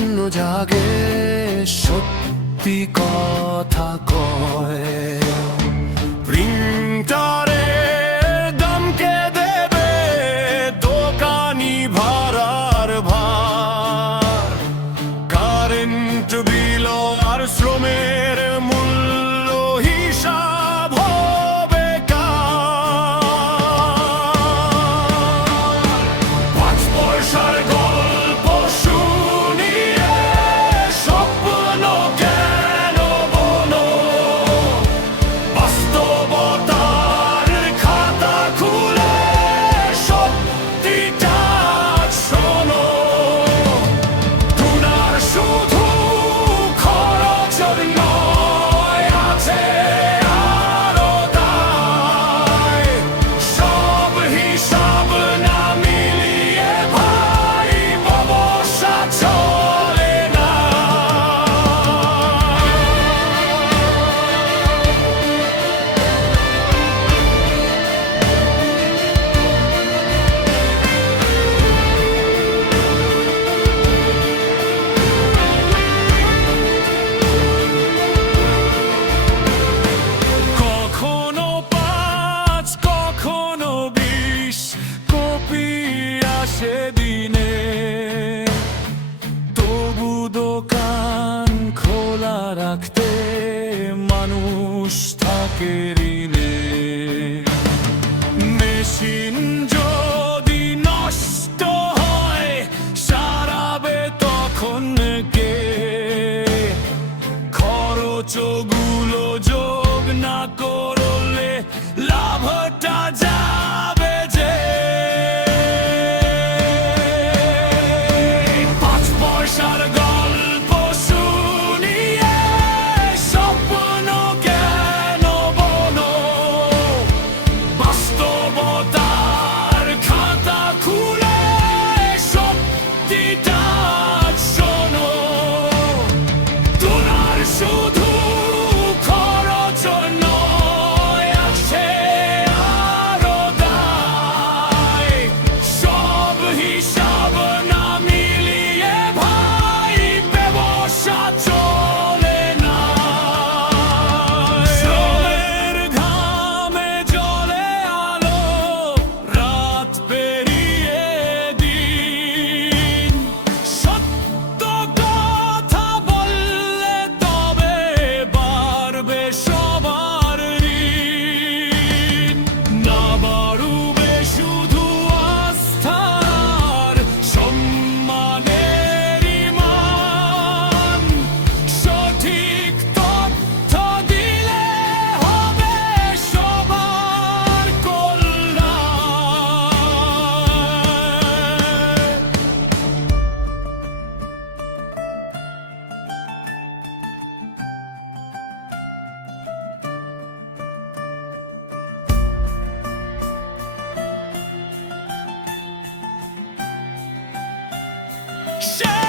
প্রশ্ন জাগে, সত্যি কথা কয় প্রিন্টারে দামকে দেবে দোকানি ভাড়ার ভার, কারেন্ট বিল আর শ্রমের মূল্য হিসাব হবে কার? 5 পয়সার গল্প শুনিয়ে স্বপ্ন কেন বলো, বাস্তবতার খাতা খুলে সত্যিটা শোনো। গুনার শুধু খরচ নয়, আছে আরো দায়, সব হিসাব না মিলিয়ে ভাই ব্যবসা চলে না। কখনো 5 কখনো 20 কপি আসে দিনে, তবু দোকান খোলা রাখতে মানুষ থাকে ঋণে। মেশিন যদি নষ্ট হয় সারাবে তখন কে? খরচগুলো যোগ না করলে লাভটা যাবে যে। 5 পয়সার গল্প শুনিয়ে স্বপ্ন কেন বলো, বাস্তবতার খাতা খুলে সত্যিটা শোনো। তোমার শুধু খরচ নয়, আছে আরো দায়, সব হিসাব না মিলিয়ে ভাই ব্যবসা চলে না। শ্রমের ঘামে জলে আলো, রাত পেরিয়ে দিন, সত্য কথা বললে তবে বাড়বে সবার ঋণ। না বাড়বে শুধু আস্থার সম্মানের মান, সঠিক তথ্য দিলে হবে সবার কল্যাণ। Share